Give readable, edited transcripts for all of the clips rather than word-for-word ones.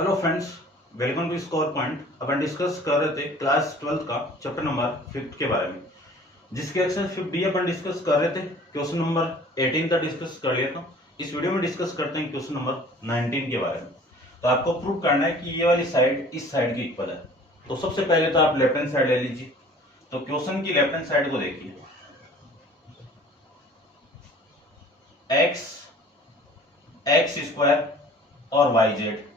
Hello friends, welcome to score point. अपन discuss कर रहे थे क्लास 12 का चैप्टर नंबर 5 के बारे में, जिसके एक्सरसाइज 5D अपन डिस्कस कर रहे थे। क्वेश्चन नंबर 18 तक डिस्कस कर लिया था। इस वीडियो में डिस्कस करते हैं क्वेश्चन नंबर 19 के बारे में। तो आपको प्रूव करना है कि ये वाली साइड इस साइड की इक्वल है। तो सबसे पहले तो आप लेफ्ट हैंड साइड ले लीजिए। तो क्वेश्चन की लेफ्ट हैंड साइड को देखिए, एक्स स्क्वायर और वाई जेड,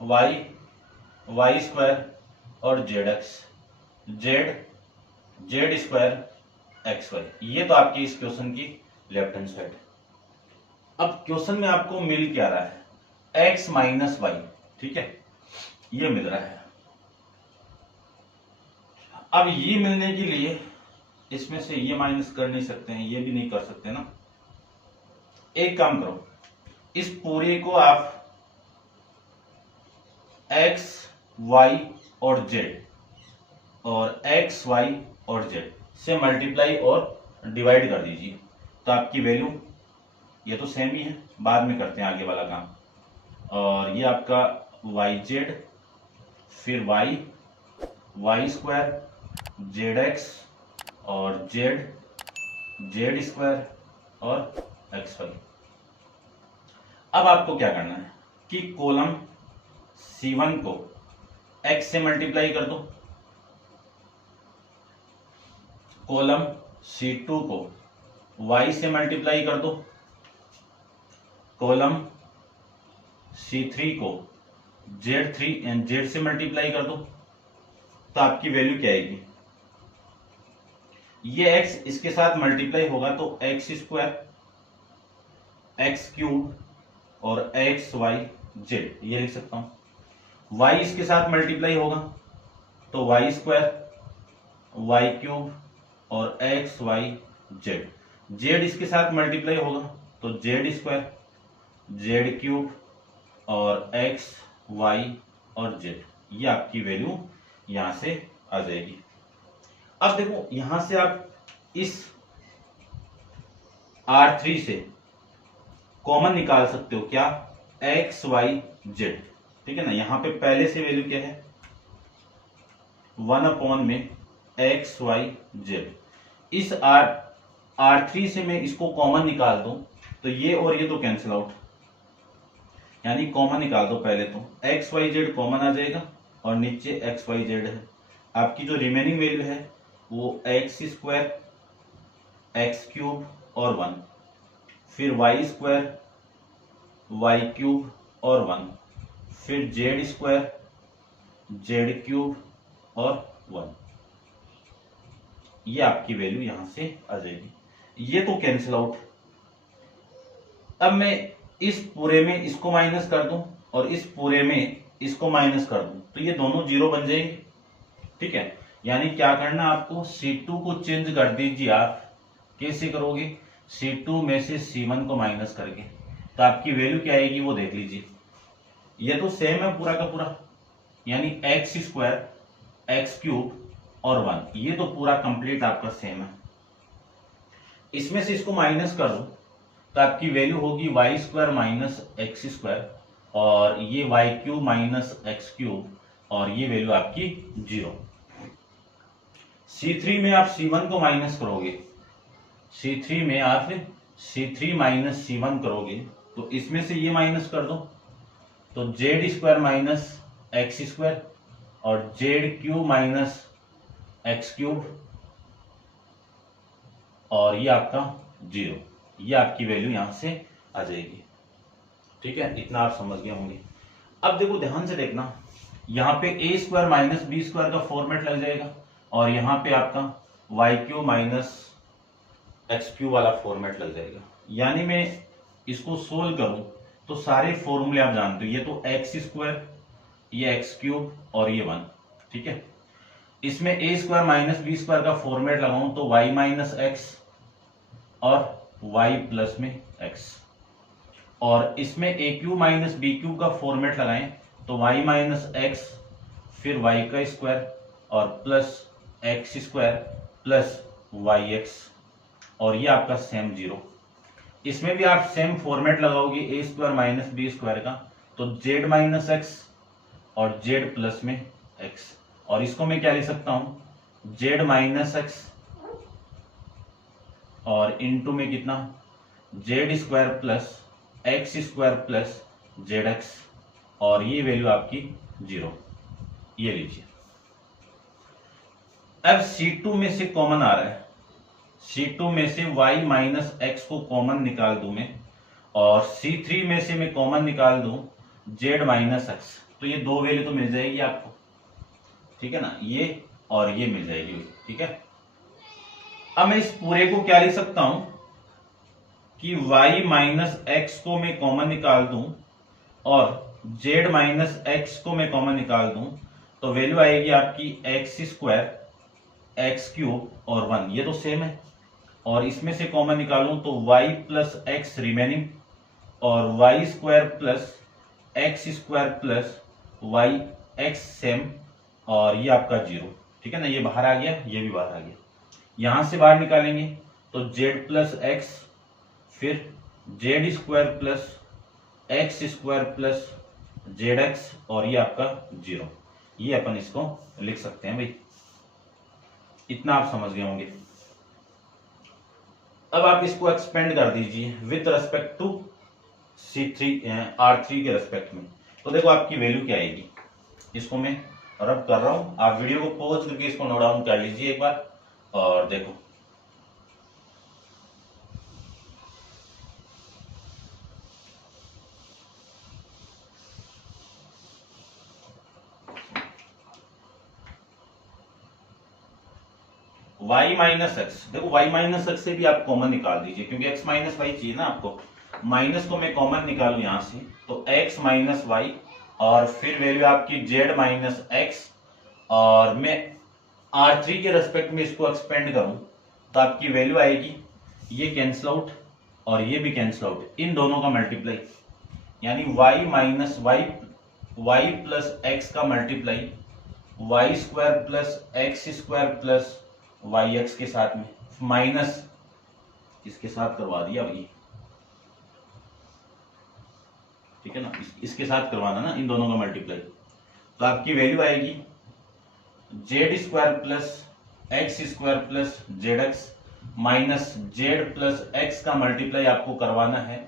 वाई स्क्वायर और z x, z square x y. ये तो आपकी इस क्वेश्चन की लेफ्ट हैंड साइड। अब क्वेश्चन में आपको मिल क्या रहा है, एक्स माइनस वाई, ठीक है, ये मिल रहा है। अब ये मिलने के लिए इसमें से ये माइनस कर नहीं सकते हैं, ये भी नहीं कर सकते ना। एक काम करो, इस पूरे को आप एक्स वाई और जेड और एक्स वाई और जेड से मल्टीप्लाई और डिवाइड कर दीजिए। तो आपकी वैल्यू ये तो सेम ही है, बाद में करते हैं आगे वाला काम। और ये आपका वाई जेड, फिर वाई स्क्वायर, जेड एक्स और जेड स्क्वायर और एक्स वाई। अब आपको क्या करना है कि कॉलम C1 को x से मल्टीप्लाई कर दो, कॉलम C2 को y से मल्टीप्लाई कर दो, कॉलम C3 को Z से मल्टीप्लाई कर दो। तो आपकी वैल्यू क्या आएगी, ये x इसके साथ मल्टीप्लाई होगा तो एक्स स्क्वायर, एक्स क्यूब और एक्स वाई जेड, ये लिख सकता हूं। y इसके साथ मल्टीप्लाई होगा तो वाई स्क्वायर, वाई क्यूब और एक्स वाई जेड, जेड इसके साथ मल्टीप्लाई होगा तो जेड स्क्वायर, जेड क्यूब और एक्स वाई और जेड। ये आपकी वैल्यू यहां से आ जाएगी। अब देखो, यहां से आप इस R3 से कॉमन निकाल सकते हो, क्या, एक्स वाई जेड, ठीक है ना। यहां पे पहले से वैल्यू क्या है, 1 में एक्स वाई जेड। इस R3 से मैं इसको कॉमन निकाल दूं तो ये और ये तो कैंसिल आउट, यानी कॉमन निकाल दो पहले तो एक्स वाई जेड कॉमन आ जाएगा और नीचे एक्स वाई जेड है। आपकी जो रिमेनिंग वैल्यू है वो एक्स स्क्वायर, एक्स क्यूब और 1, फिर वाई स्क्वायर, वाई क्यूब और 1, फिर जेड स्क्वायर, जेड क्यूब और 1। ये आपकी वैल्यू यहां से आ जाएगी। ये तो कैंसिल आउट। अब मैं इस पूरे में इसको माइनस कर दूं और इस पूरे में इसको माइनस कर दूं तो ये दोनों जीरो बन जाएंगे, ठीक है। यानी क्या करना, आपको C2 को चेंज कर दीजिए। आप कैसे करोगे, C2 में से C1 को माइनस करके। तो आपकी वैल्यू क्या आएगी वो देख लीजिए। ये तो सेम है पूरा का पूरा, यानी एक्स स्क्वायर, एक्स क्यूब और 1, ये तो पूरा कंप्लीट आपका सेम है। इसमें से इसको माइनस कर दो तो आपकी वैल्यू होगी y square minus x square और ये y cube minus x cube और ये वैल्यू आपकी 0। C3 में आप C1 को माइनस करोगे, C3 में आप C3 माइनस C1 करोगे तो इसमें से ये माइनस कर दो तो z square minus x square और z cube minus x cube और ये आपका 0। ये आपकी वैल्यू यहां से आ जाएगी, ठीक है। इतना आप समझ गए होंगे। अब देखो, ध्यान से देखना, यहां पे a square minus b square का फॉर्मेट लग जाएगा और यहां पे आपका y cube minus x cube वाला फॉर्मेट लग जाएगा। यानी मैं इसको सोल्व करूं तो सारे फॉर्मूले आप जानते हो, ये तो एक्स स्क्वायर, ये एक्स क्यूब और ये 1, ठीक है। इसमें a square minus b square का फॉर्मेट लगाऊं तो वाई माइनस एक्स और वाई प्लस में एक्स, और इसमें a cube minus b cube का फॉर्मेट लगाएं तो वाई माइनस एक्स, फिर वाई का स्क्वायर और plus x square plus y x और ये आपका सेम 0। इसमें भी आप सेम फॉर्मेट लगाओगे ए स्क्वायर माइनस बी स्क्वायर का तो z माइनस एक्स और z प्लस में x, और इसको मैं क्या लिख सकता हूं, z माइनस एक्स और इनटू में कितना, Z square plus x square plus z x, और ये वैल्यू आपकी 0, ये लीजिए। अब C2 में से कॉमन आ रहा है, C2 में से y माइनस एक्स को कॉमन निकाल दूं मैं, और C3 में से मैं कॉमन निकाल दूं z माइनस एक्स, तो ये दो वैल्यू तो मिल जाएगी आपको, ठीक है ना, ये और ये मिल जाएगी, ठीक है। अब मैं इस पूरे को क्या लिख सकता हूं कि y माइनस एक्स को मैं कॉमन निकाल दूं और z माइनस एक्स को मैं कॉमन निकाल दूं, तो वैल्यू आएगी आपकी एक्स स्क्वायर एक्स क्यूब और 1, ये तो सेम है, और इसमें से कॉमन निकालूं तो y प्लस एक्स रिमेनिंग और y square plus x square plus y x same, और ये आपका 0, ठीक है ना, ये बाहर आ गया, ये भी बाहर आ गया। यहां से बाहर निकालेंगे तो z प्लस एक्स, फिर Z square plus x square plus z x, और ये आपका 0, ये अपन इसको लिख सकते हैं भाई, इतना आप समझ गए होंगे। अब आप इसको एक्सपेंड कर दीजिए with respect to C3 R3 के रेस्पेक्ट में, तो देखो आपकी वैल्यू क्या आएगी। इसको मैं रब कर रहा हूं, आप वीडियो को पॉज करके इसको नोट डाउन कर लीजिए एक बार और देखो। y माइनस एक्स, देखो y माइनस एक्स से भी आप कॉमन निकाल दीजिए, क्योंकि x माइनस वाई चाहिए ना आपको, माइनस को मैं कॉमन निकालू यहां से, तो x माइनस वाई, और फिर वैल्यू आपकी z माइनस एक्स, और मैं R3 के रेस्पेक्ट में इसको एक्सपेंड करूं तो आपकी वैल्यू आएगी, ये कैंसिल आउट और ये भी कैंसिल आउट, इन दोनों का मल्टीप्लाई, यानी y minus y, y plus x का multiply y square plus x square plus y x के साथ में, माइनस इसके साथ करवा दिया भाई, ठीक है ना, इसके साथ करवाना ना, इन दोनों का मल्टीप्लाई, तो आपकी वैल्यू आएगी z square plus x square plus z x minus z plus x का मल्टीप्लाई आपको करवाना है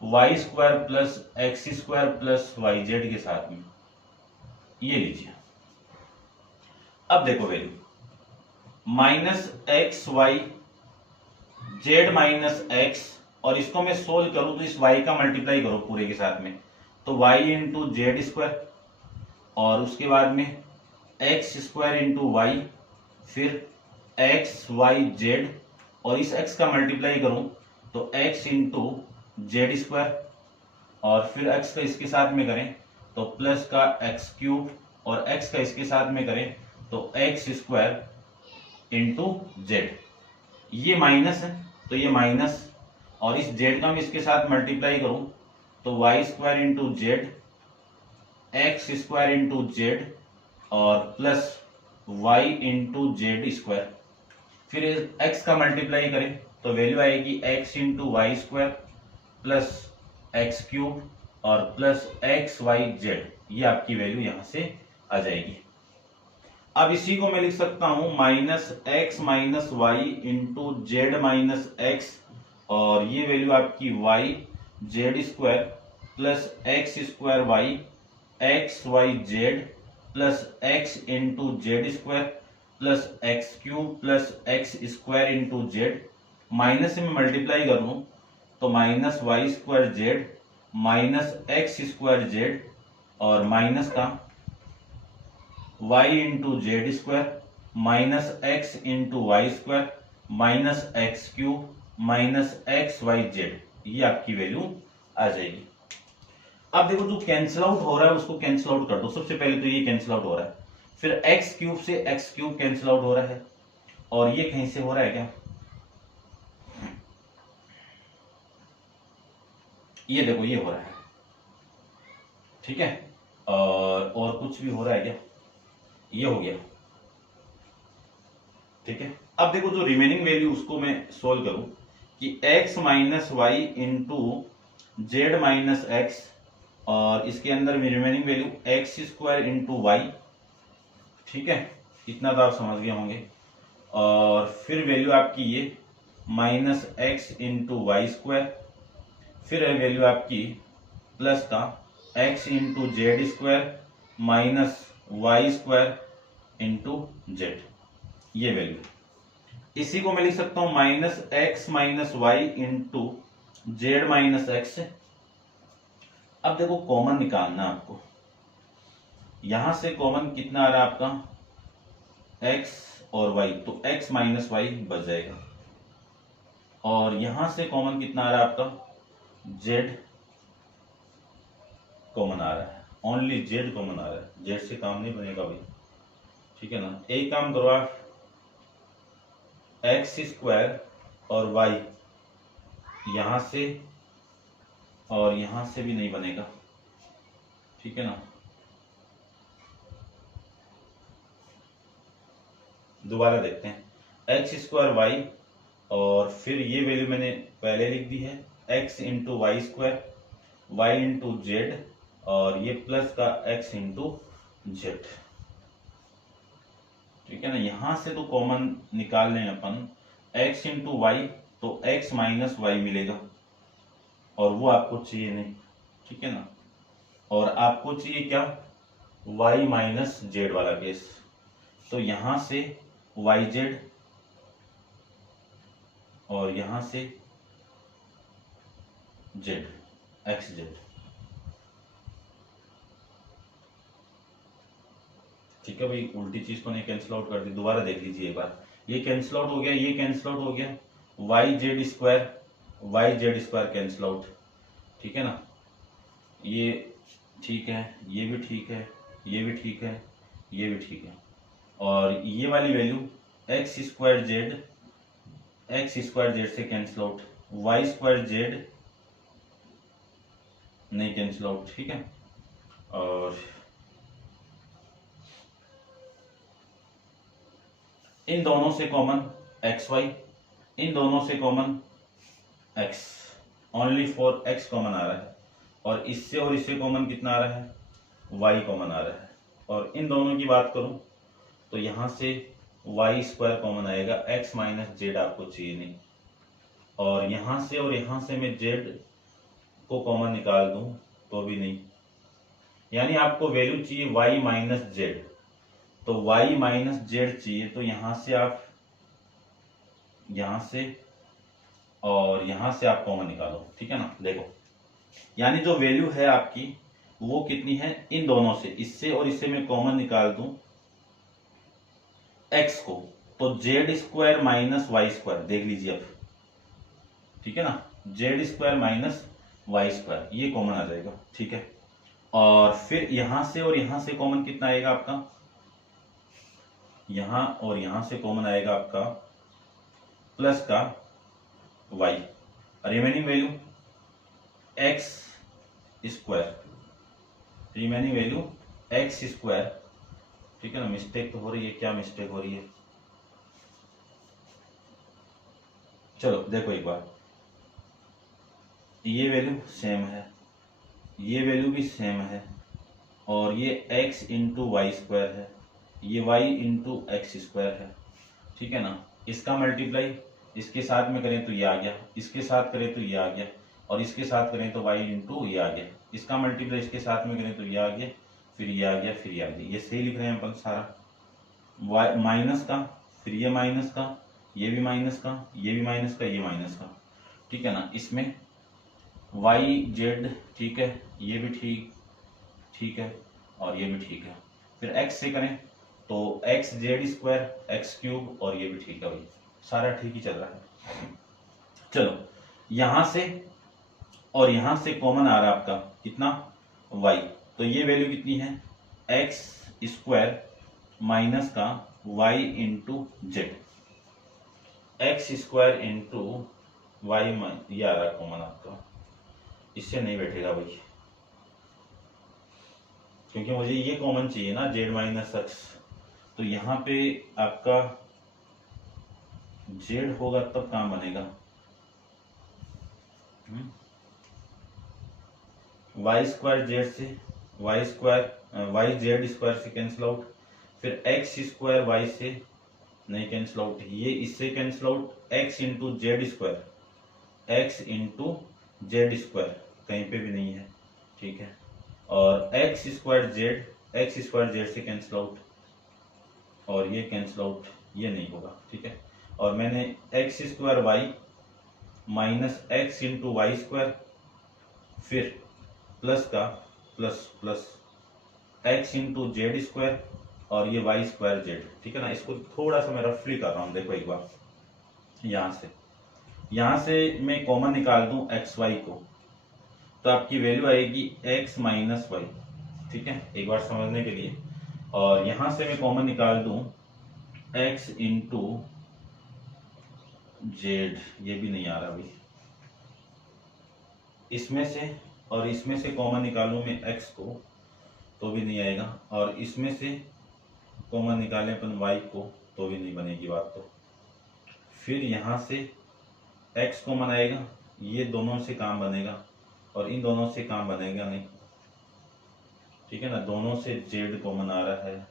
y square plus x square plus y z के साथ में, ये लीजिए। अब देखो value minus x y z minus x, और इसको मैं सोल्व करूं तो इस y का मल्टीप्लाई करो पूरे के साथ में, तो y इंटू जेड स्क्वायर, और उसके बाद में एक्स स्क्वायर इंटू वाई, फिर एक्स वाई जेड, और इस x का मल्टीप्लाई करूं तो x इंटू जेड स्क्वायर, और फिर x का इसके साथ में करें तो प्लस का एक्स क्यूब, और x का इसके साथ में करें तो एक्स स्क्वायर इंटू जेड, ये माइनस है तो ये माइनस, और इस जेड का मैं इसके साथ मल्टीप्लाई करूं तो y square into z x square into z और plus y into z square, फिर एक्स का मल्टीप्लाई करें तो वैल्यू आएगी x into y square plus x cube और प्लस एक्स वाई जेड, ये आपकी वैल्यू यहां से आ जाएगी। अब इसी को मैं लिख सकता हूं minus x minus y into z minus x, और ये वैल्यू आपकी y z square plus x square y x y z plus x into z square plus x cube plus x square into z, minus से मैं multiply कर लूं तो minus y square z minus x square z और minus का y into z square minus x into y square minus x cube minus x y z, ये आपकी value आ जाएगी। अब देखो जो कैंसिल आउट हो रहा है उसको कैंसिल आउट कर दो, सबसे पहले तो ये कैंसिल आउट हो रहा है, फिर एक्स क्यूब से एक्स क्यूब कैंसिल आउट हो रहा है, और ये कहीं से हो रहा है क्या, ये देखो ये हो रहा है, ठीक है, और कुछ भी हो रहा है क्या, ये हो गया, ठीक है। अब देखो जो रिमेनिंग वैल्यू उसको मैं सोल्व करूं कि x minus y into z minus x और इसके अंदर remaining value x square into y, ठीक है, इतना तो आप समझ गए होंगे। और फिर वैल्यू आपकी ये minus x into y square, फिर है वैल्यू आपकी प्लस का x into z square minus y square into z, ये वैल्यू। इसी को मैं लिख सकता हूं minus x minus y into z minus x. अब देखो कॉमन निकालना आपको, यहां से कॉमन कितना आ रहा है आपका x और y, तो x माइनस वाई बच जाएगा। और यहां से कॉमन कितना आ रहा है आपका z कॉमन आ रहा है, ओनली z कॉमन आ रहा है, z से काम नहीं बनेगा भाई, ठीक है ना। एक काम करो आप, एक्स स्क्वायर और y यहां से और यहां से भी नहीं बनेगा, ठीक है ना। दोबारा देखते हैं, एक्स स्क्वायर वाई और फिर ये वैल्यू मैंने पहले लिख दी है x into y square, y into z, और ये प्लस का x इंटू जेड, ठीक है ना। यहां से तो कॉमन निकाल लें अपन, x इंटू वाई तो x माइनस वाई मिलेगा, और वो आपको चाहिए नहीं, ठीक है ना। और आपको चाहिए क्या, y माइनस जेड वाला केस, तो यहां से वाई जेड और यहां से जेड एक्स जेड, ठीक है भाई। उल्टी चीज को नहीं कैंसिल आउट कर दी, दोबारा देख लीजिए एक बार, ये कैंसिल आउट हो गया, ये कैंसिल आउट हो गया, y z square cancel out, ठीक है ना। ये ठीक है, ये भी ठीक है, ये भी ठीक है, ये भी ठीक है। और ये वाली वैल्यू एक्स स्क्वायर जेड से cancel out, y square z नहीं कैंसिल आउट, ठीक है। और इन दोनों से कॉमन एक्स वाई, इन दोनों से common x, only for x common आ रहा है। और इससे और इससे कॉमन कितना आ रहा है, वाई कॉमन आ रहा है। और इन दोनों की बात करूं तो यहां से वाई स्क्वायर कॉमन आएगा, एक्स माइनस जेड आपको चाहिए नहीं। और यहां से मैं जेड को कॉमन निकाल दूं तो भी नहीं, यानी आपको वैल्यू चाहिए वाई माइनस जेड, तो y माइनस जेड चाहिए, तो यहां से आप आप कॉमन निकालो, ठीक है ना। देखो यानी जो वैल्यू है आपकी वो कितनी है, इन दोनों से, इससे और इससे मैं कॉमन निकाल दूं x को, तो z square minus y square, देख लीजिए अब, ठीक है ना, z square minus y square ये कॉमन आ जाएगा, ठीक है। और फिर यहां से और यहां से कॉमन कितना आएगा आपका, यहां और यहां से कॉमन आएगा आपका प्लस का y, remaining value x square, remaining value x square, ठीक है ना। मिस्टेक तो हो रही है, क्या मिस्टेक हो रही है, चलो देखो एक बार, ये वैल्यू सेम है, ये वैल्यू भी सेम है, और ये x इंटू वाई स्क्वायर है, ये y इंटू एक्स स्क्वायर है, ठीक है ना। इसका मल्टीप्लाई इसके साथ में करें तो ये आ गया, इसके साथ करें तो ये आ गया, और इसके साथ करें तो y इंटू ये आ गया, इसका मल्टीप्लाई इसके साथ में करें तो ये आ गया, फिर ये आ गया, फिर ये आ गया। ये सही लिख रहे हैं अपन सारा, y माइनस का, फिर ये माइनस का, ये भी माइनस का, ये भी माइनस का, ये माइनस का, ठीक है ना। इसमें वाई जेड ठीक है, ये भी ठीक है, और ये भी ठीक है। फिर x से करें तो x z square x cube, और ये भी ठीक है भाई, सारा ठीक ही चल रहा है। चलो यहां से और यहां से कॉमन आ रहा है आपका कितना, y, तो ये वैल्यू कितनी है, एक्स स्क्वायर माइनस का y into z, x square into y, ये आ रहा है कॉमन आपका, इससे नहीं बैठेगा भाई, क्योंकि मुझे ये कॉमन चाहिए ना, जेड माइनस एक्स, तो यहाँ पे आपका जेड होगा तब काम बनेगा, वाई स्क्वायर जेड से y square y z square से कैंसिल आउट, फिर एक्स स्क्वायर वाई से नहीं कैंसिल आउट, ये इससे cancel out, x into z square, x into z square कहीं पे भी नहीं है, ठीक है, और एक्स स्क्वायर जेड से कैंसिल आउट, और ये कैंसिल आउट, ये नहीं होगा, ठीक है, और मैंने x square y minus x into y square, फिर प्लस का plus plus x into z square और ये वाई स्क्वायर जेड, ठीक है ना। इसको थोड़ा सा मैं रफली कर रहा हूं, देखो एक बार, यहां से मैं कॉमन निकाल दूं एक्स वाई को, तो आपकी वैल्यू आएगी एक्स माइनस वाई, ठीक है, एक बार समझने के लिए, और यहां से मैं कॉमन निकाल दूं एक्स इंटू जेड, ये भी नहीं आ रहा भाई, इसमें से और इसमें से कॉमन निकालूं मैं एक्स को तो भी नहीं आएगा, और इसमें से कॉमन निकालें अपन वाई को तो भी नहीं बनेगी बात, तो फिर यहां से एक्स कॉमन आएगा, ये दोनों से काम बनेगा और इन दोनों से काम बनेगा नहीं, ठीक है ना, दोनों से जेड कॉमन आ रहा है,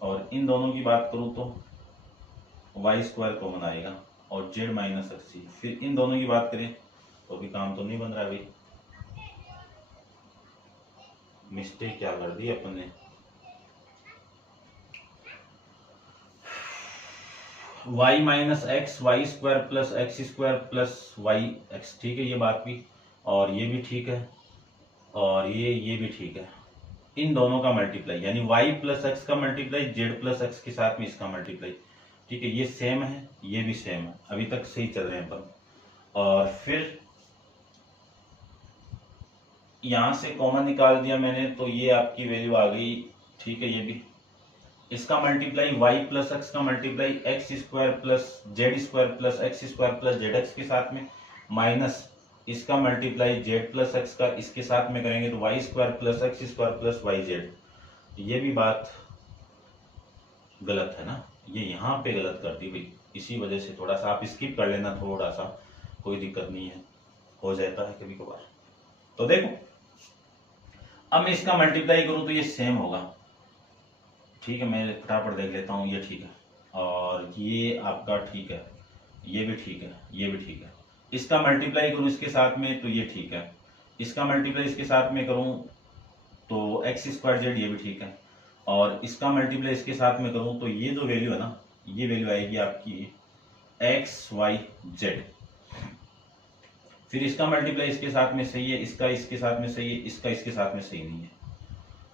और इन दोनों की बात करूं तो वाई स्क्वायर कॉमन आएगा और जेड माइनस एक्स, फिर इन दोनों की बात करें तो भी काम तो नहीं बन रहा भाई, मिस्टेक क्या कर दी अपन ने, y minus x y square plus x square plus y x, ठीक है, ये बात भी, और ये भी ठीक है, और ये भी ठीक है, इन दोनों का मल्टीप्लाई यानी वाई प्लस एक्स का मल्टीप्लाई जेड प्लस एक्स के साथ में इसका मल्टीप्लाई, ठीक है, ये सेम है, ये भी सेम है, अभी तक सही चल रहे हैं अपन, और फिर यहां से कॉमन निकाल दिया मैंने तो ये आपकी वैल्यू आ गई, ठीक है, ये भी, इसका मल्टीप्लाई वाई प्लस एक्स का multiply x square plus Z square plus x square plus z x के साथ में, माइनस इसका मल्टीप्लाई जेड प्लस एक्स का इसके साथ में करेंगे तो y square plus x square plus y z, ये भी बात गलत है ना, ये यहाँ पे गलत कर दी भाई, इसी वजह से थोड़ा सा आप स्किप कर लेना, थोड़ा सा कोई दिक्कत नहीं है, हो जाता है कभी कभार। तो देखो अब मैं इसका मल्टीप्लाई करूं तो ये सेम होगा, ठीक है, मैं फटाफट देख लेता हूं, ये ठीक है, और ये आपका ठीक है, ये भी ठीक है, ये भी ठीक है, इसका मल्टीप्लाई करूं इसके साथ में तो ये ठीक है, इसका मल्टीप्लाई इसके साथ में करूं तो एक्स स्क्वायर जेड, ये भी ठीक है, और इसका मल्टीप्लाई इसके साथ में करूं तो ये जो वैल्यू है ना, ये वैल्यू आएगी आपकी एक्स वाई जेड, फिर इसका मल्टीप्लाई इसके साथ में सही है, इसका इसके साथ में सही है, इसका इसके साथ में सही नहीं है,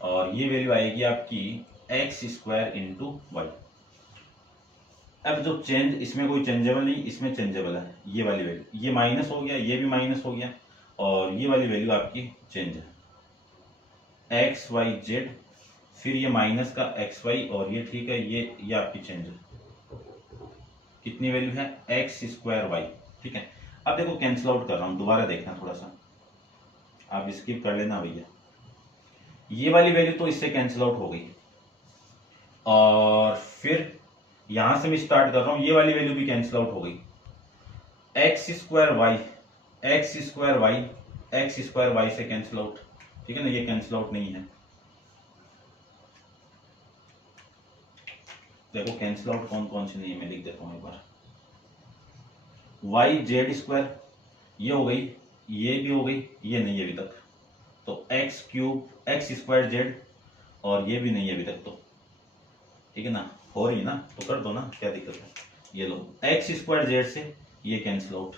और ये वैल्यू आएगी आपकी एक्स स्क्वायर इंटू वाई। अब जो चेंज, इसमें कोई चेंजेबल नहीं, इसमें चेंजेबल है, ये वाली वैल्यू, ये माइनस हो गया, ये भी माइनस हो गया, और ये वाली वैल्यू आपकी चेंज है एक्स वाई जेड, फिर ये माइनस का एक्स वाई, और ये ठीक है, ये आपकी चेंज है, कितनी वैल्यू है एक्स स्क्वायर वाई, ठीक है। अब देखो कैंसिल आउट कर रहा हूं, दोबारा देखना थोड़ा सा, आप स्किप कर लेना भैया, ये वाली वैल्यू तो इससे कैंसिल आउट हो गई, और फिर यहां से मैं स्टार्ट कर रहा हूं, ये वाली वैल्यू भी कैंसिल आउट हो गई, एक्स स्क्वायर वाई से कैंसिल आउट, ठीक है ना, ये कैंसिल आउट नहीं है, देखो कैंसिल आउट कौन कौन सी नहीं है, मैं लिख देता हूं एक बार, वाई जेड स्क्वायर ये हो गई, ये भी हो गई, ये नहीं है अभी तक, तो x cube x square z, और ये भी नहीं है अभी तक, तो ठीक है ना, हो रही ना तो कर दो ना, क्या दिक्कत है, ये लो एक्स स्क्वायर जेड से ये कैंसिल आउट,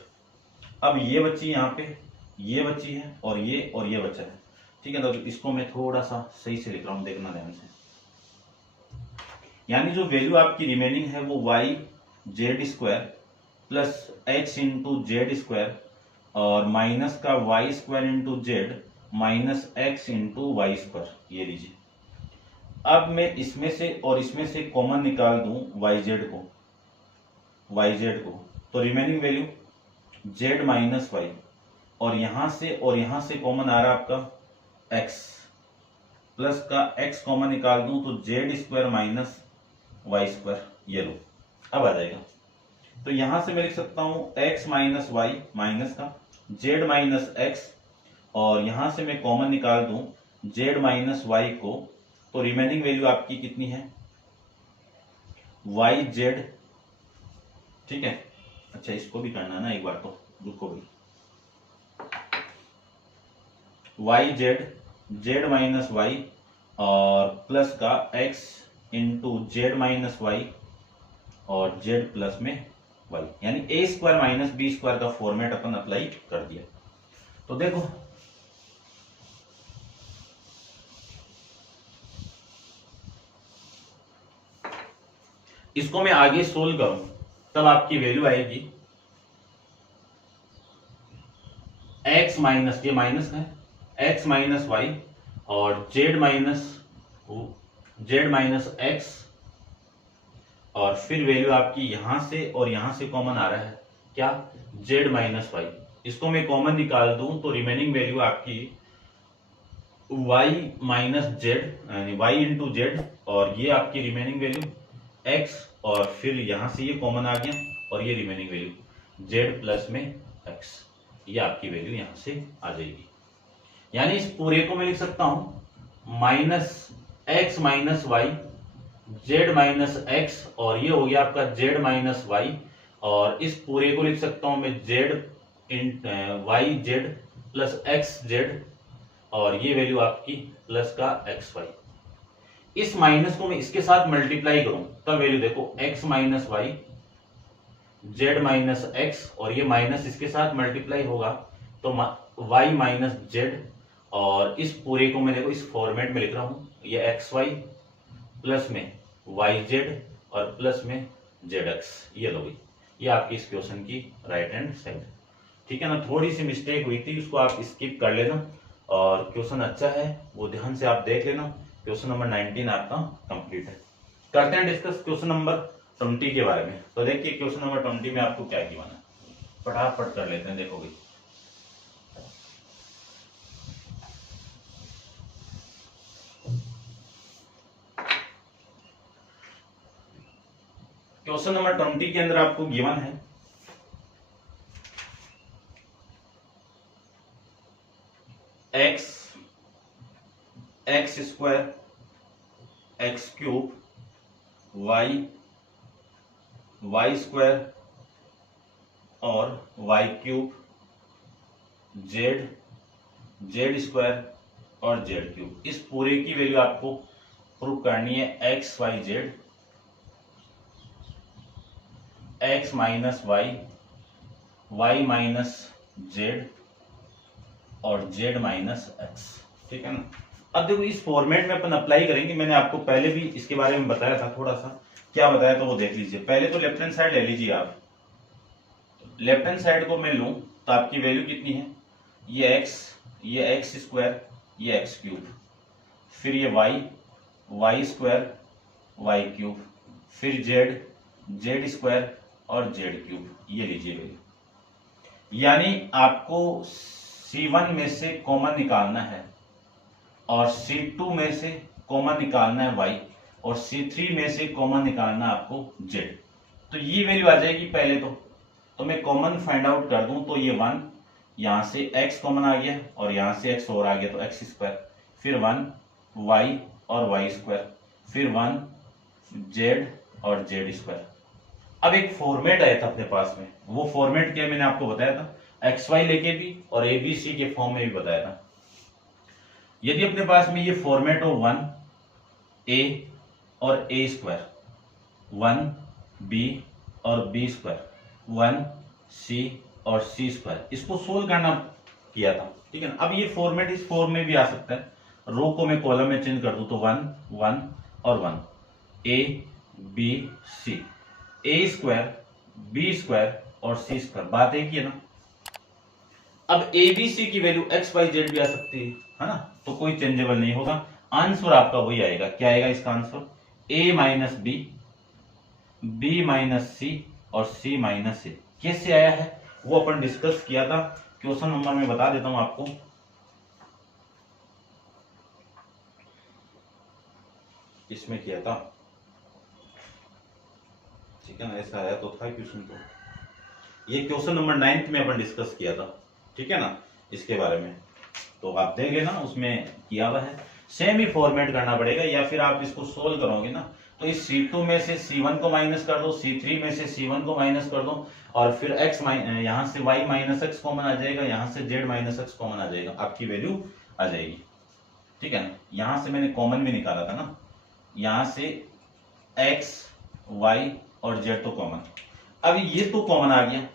अब ये बच्ची यहाँ पे, ये बच्ची है, और ये बच्चा है, ठीक है ना, तो इसको मैं थोड़ा सा सही से लिख रहा हूं, देखना ध्यान से, यानी जो वैल्यू आपकी रिमेनिंग है वो y z square plus x into z square और माइनस का y square into z minus x into y square, ये लीजिए। अब मैं इसमें से और इसमें से कॉमन निकाल दूं वाई जेड को, तो remaining value z minus y, और यहां से कॉमन आ रहा आपका एक्स, प्लस का एक्स कॉमन निकाल दूं तो z square minus y square, ये लो अब आ जाएगा, तो यहां से मैं लिख सकता हूं एक्स माइनस वाई माइनस का जेड माइनस एक्स और यहां से मैं कॉमन निकाल दूं z माइनस वाई को, तो रिमेनिंग वैल्यू आपकी कितनी है, वाई जेड। ठीक है, अच्छा इसको भी करना है ना एक बार, तो रुको भाई, y z, z minus y और प्लस का x into z minus y और z प्लस में y, यानी a square minus b square का फॉर्मेट अपन अप्लाई कर दिया। तो देखो इसको मैं आगे सोल्व करूं तब आपकी वैल्यू आएगी x माइनस, ये माइनस है, x माइनस वाई और z माइनस x, और फिर वैल्यू आपकी यहां से और यहां से कॉमन आ रहा है क्या, z माइनस वाई। इसको मैं कॉमन निकाल दूं तो रिमेनिंग वैल्यू आपकी y माइनस जेड, यानी y इंटू जेड, और ये आपकी रिमेनिंग वैल्यू x, और फिर यहां से ये कॉमन आ गया और ये रिमेनिंग वैल्यू z प्लस में x, ये आपकी वैल्यू यहां से आ जाएगी। यानी इस पूरे को मैं लिख सकता हूं minus x minus y, z minus x, और ये हो गया आपका जेड माइनस वाई, और इस पूरे को लिख सकता हूं मैं z y z plus x z, और ये वैल्यू आपकी प्लस का एक्स वाई। इस माइनस को मैं इसके साथ मल्टीप्लाई करूं तब वैल्यू देखो x minus y, z minus x, और ये माइनस इसके साथ मल्टीप्लाई होगा तो y माइनस जेड, और इस पूरे को मैं देखो इस फॉर्मेट में लिख रहा हूं, ये एक्स वाई प्लस में वाई जेड और प्लस में जेड एक्स, ये लो, ये आपकी इस क्वेश्चन की राइट हैंड साइड। ठीक है ना, थोड़ी सी मिस्टेक हुई थी, उसको आप स्किप कर लेना, और क्वेश्चन अच्छा है वो ध्यान से आप देख लेना। क्वेश्चन नंबर 19 आपका कंप्लीट है। करते हैं डिस्कस क्वेश्चन नंबर 20 के बारे में। तो देखिए क्वेश्चन नंबर 20 में आपको क्या गिवन है, फटाफट कर लेते हैं। देखो भाई, क्वेश्चन नंबर 20 के अंदर आपको गिवन है x square, x cube, y square और वाई क्यूब, जेड स्क्वायर और जेड क्यूब। इस पूरे की वैल्यू आपको प्रूव करनी है x y z, x minus y, y minus z और जेड माइनस एक्स। ठीक है ना, अब देखो इस फॉर्मेट में अपन अप्लाई करेंगे। मैंने आपको पहले भी इसके बारे में बताया था, थोड़ा सा क्या बताया तो वो देख लीजिए। पहले तो लेफ्ट हैंड साइड ले लीजिए आप, लेफ्ट हैंड साइड को मैं लूं तो आपकी वैल्यू कितनी है, ये एक्स स्क्वायर, ये एक्स क्यूब, फिर ये वाई स्क्वायर, वाई क्यूब, फिर जेड स्क्वायर और जेड क्यूब, ये लीजिए वैल्यू। यानी आपको C1 में से कॉमन निकालना है और C2 में से कॉमन निकालना है y, और C3 में से कॉमन निकालना है आपको z। तो ये वैल्यू आ जाएगी पहले तो मैं कॉमन फाइंड आउट कर दूं तो ये 1, यहां से x कॉमन आ गया और यहां से x और आ गया तो x स्क्वायर, फिर 1 y और y स्क्वायर, फिर 1 z और z स्क्वायर। अब एक फॉर्मेट आया था अपने पास में, वो फॉर्मेट क्या मैंने आपको बताया था, एक्स वाई लेके भी और ABC के फॉर्म में भी बताया था। यदि अपने पास में ये फॉर्मेट हो 1a और a स्क्वायर, 1b और b स्क्वायर, 1c और c स्क्वायर, इसको सोल्व करना किया था। ठीक है ना, अब ये फॉर्मेट इस फॉर्म में भी आ सकता है। रो को मैं कॉलम में चेंज कर दूं तो 1 1 और 1, a b c, a square, b square और c स्क्वायर, बात एक ही है ना। अब ABC की वैल्यू एक्स वाई जेड भी आ सकती है ना, तो कोई चेंजेबल नहीं होगा, आंसर आपका वही आएगा। क्या आएगा इसका answer, a minus b minus c और c माइनस ए। कैसे आया है वो अपन डिस्कस किया था, क्वेश्चन नंबर में बता देता हूं आपको। इसमें किया था, ठीक है ना, ऐसा आया तो था क्वेश्चन। तो ये क्वेश्चन नंबर 9 में अपन डिस्कस किया था, ठीक है ना, इसके बारे में। तो आप देख लेना उसमें किया हुआ है। सेम ही फॉर्मेट करना पड़ेगा, या फिर आप इसको सोल्व करोगे ना तो इस C2 में से C1 को माइनस कर दो, C3 में से C1 को माइनस कर दो, और फिर यहाँ से y माइनस एक्स कॉमन आ जाएगा, यहाँ से z माइनस एक्स कॉमन आ जाएगा, आपकी वैल्यू आ जाएगी। ठीक है ना, यहां से मैंने कॉमन भी निकाला था ना, यहां से x y और z तो कॉमन, अब ये तो कॉमन आ गया,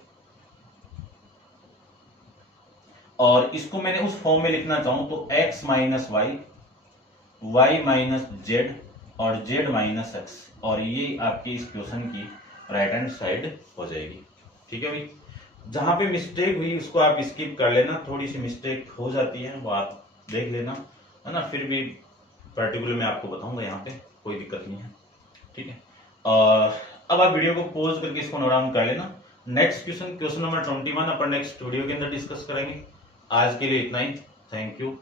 और इसको मैंने उस फॉर्म में लिखना चाहूं तो x minus y, y minus z और z माइनस एक्स, और ये आपके इस क्वेश्चन की राइट हैंड साइड हो जाएगी। ठीक है भाई, जहां पे मिस्टेक हुई उसको आप स्किप कर लेना, थोड़ी सी मिस्टेक हो जाती है वो आप देख लेना, है ना, फिर भी पर्टिकुलर मैं आपको बताऊंगा, यहाँ पे कोई दिक्कत नहीं है। ठीक है, अब आप वीडियो को पॉज करके इसको नोट डाउन कर लेना। नेक्स्ट क्वेश्चन, क्वेश्चन नंबर 21 अपन नेक्स्ट वीडियो के अंदर डिस्कस करेंगे। आज के लिए इतना ही, थैंक यू।